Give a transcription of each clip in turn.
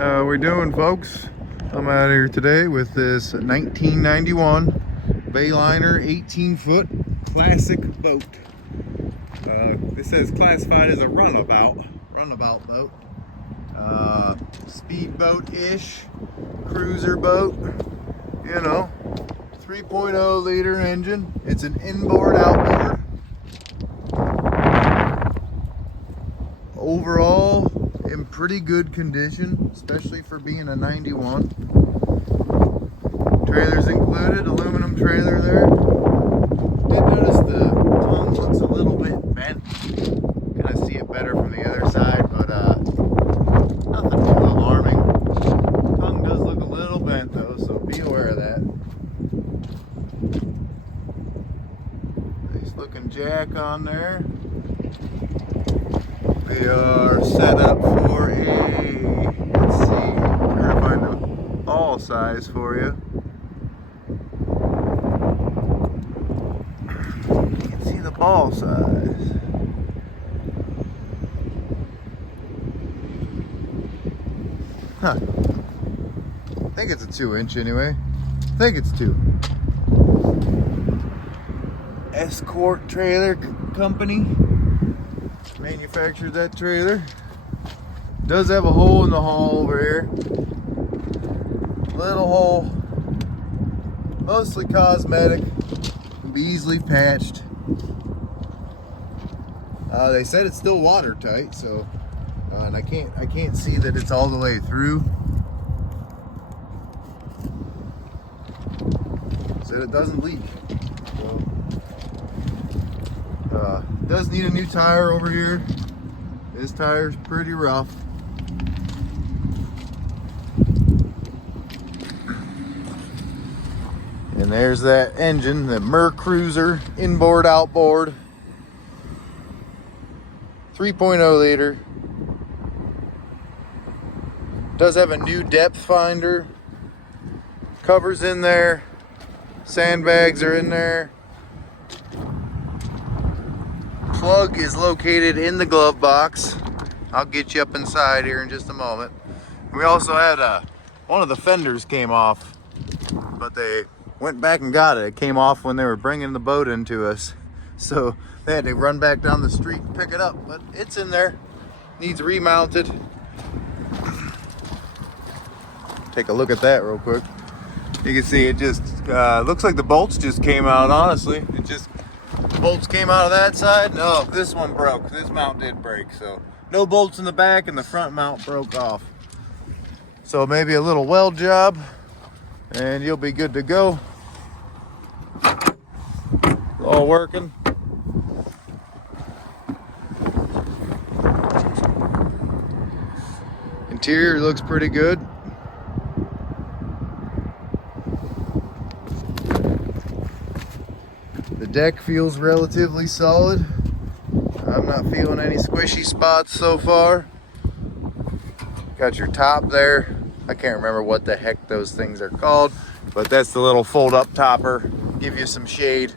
How we doing, folks? I'm out here today with this 1991 Bayliner 18-foot classic boat. This says classified as a runabout boat. Speedboat-ish, cruiser boat, you know, 3.0 liter engine. It's an inboard outboard. Overall, in pretty good condition, especially for being a 91. Trailers included, aluminum trailer there. Did notice the tongue looks a little bit bent. Kind of see it better from the other side, but nothing too alarming. Tongue does look a little bent though, so be aware of that. Nice looking jack on there. We are set up for a, let's see, we're going to find a ball size for you. You can see the ball size. Huh. I think it's a 2-inch anyway. I think it's 2. Escort Trailer Company manufactured that trailer. Does have a hole in the hull over here. Little hole. Mostly cosmetic. Can be easily patched. They said it's still watertight, so and I can't see that it's all the way through. Said it doesn't leak. So does need a new tire over here. This tire's pretty rough. And there's that engine, the Cruiser inboard outboard. 3.0 liter. Does have a new depth finder. Covers in there. Sandbags are in there. Plug is located in the glove box. I'll get you up inside here in just a moment. We also had one of the fenders came off, but they went back and got it. It came off when they were bringing the boat into us, so they had to run back down the street and pick it up, but it's in there. Needs remounted. Take a look at that real quick. You can see it just looks like the bolts just came out. Honestly, bolts came out of that side. No, this one broke. This mount did break. So no bolts in the back, and the front mount broke off. So maybe a little weld job and you'll be good to go. All working. Interior looks pretty good. The deck feels relatively solid. I'm not feeling any squishy spots so far. Got your top there. I can't remember what the heck those things are called, but that's the little fold up topper. Give you some shade.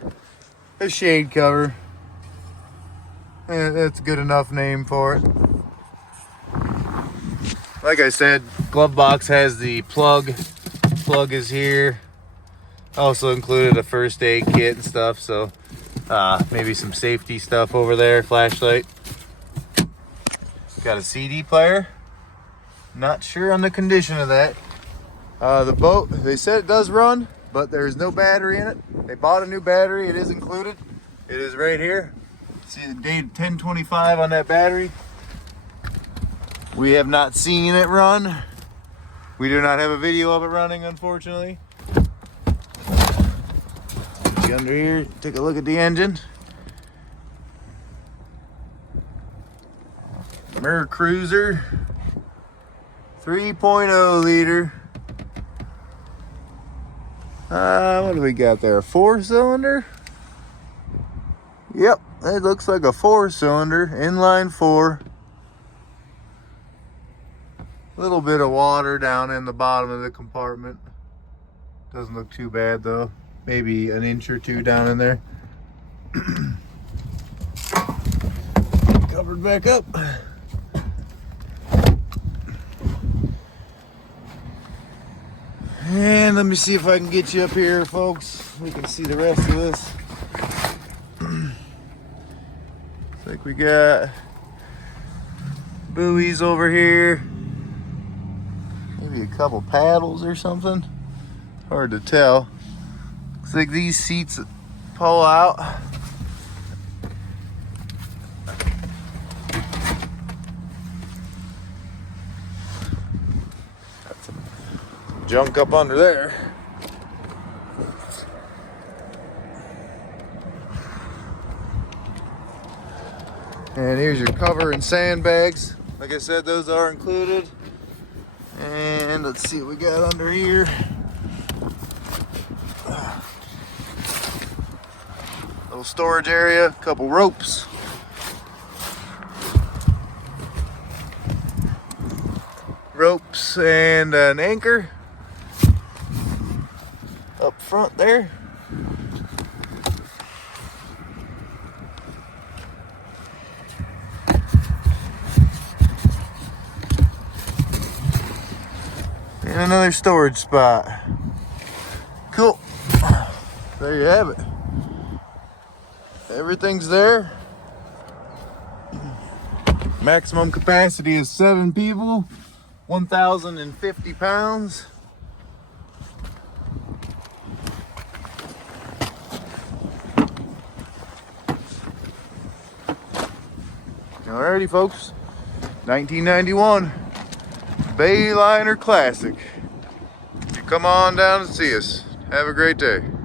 A shade cover. That's a good enough name for it. Like I said, glove box has the plug. Plug is here. Also included a first aid kit and stuff, so maybe some safety stuff over there, flashlight. Got a CD player. Not sure on the condition of that. The boat, they said it does run, but there's no battery in it. They bought a new battery, it is included. It is right here. See the date 1025 on that battery. We have not seen it run. We do not have a video of it running, unfortunately. Under here, take a look at the engine. Cruiser 3.0 liter. What do we got there? A 4-cylinder? Yep, it looks like a 4-cylinder, inline 4. A little bit of water down in the bottom of the compartment. Doesn't look too bad though. Maybe an inch or two down in there. Covered back up. And let me see if I can get you up here, folks. We can see the rest of this. Looks like we got buoys over here. Maybe a couple paddles or something. Hard to tell. Looks like these seats pull out. Got some junk up under there. And here's your cover and sandbags. Like I said, those are included. And let's see what we got under here. Little storage area, couple ropes. Ropes and an anchor up front there. And another storage spot. Cool. There you have it. Everything's there. Maximum capacity is 7 people, 1,050 pounds. Alrighty, folks. 1991 Bayliner Classic. You come on down and see us. Have a great day.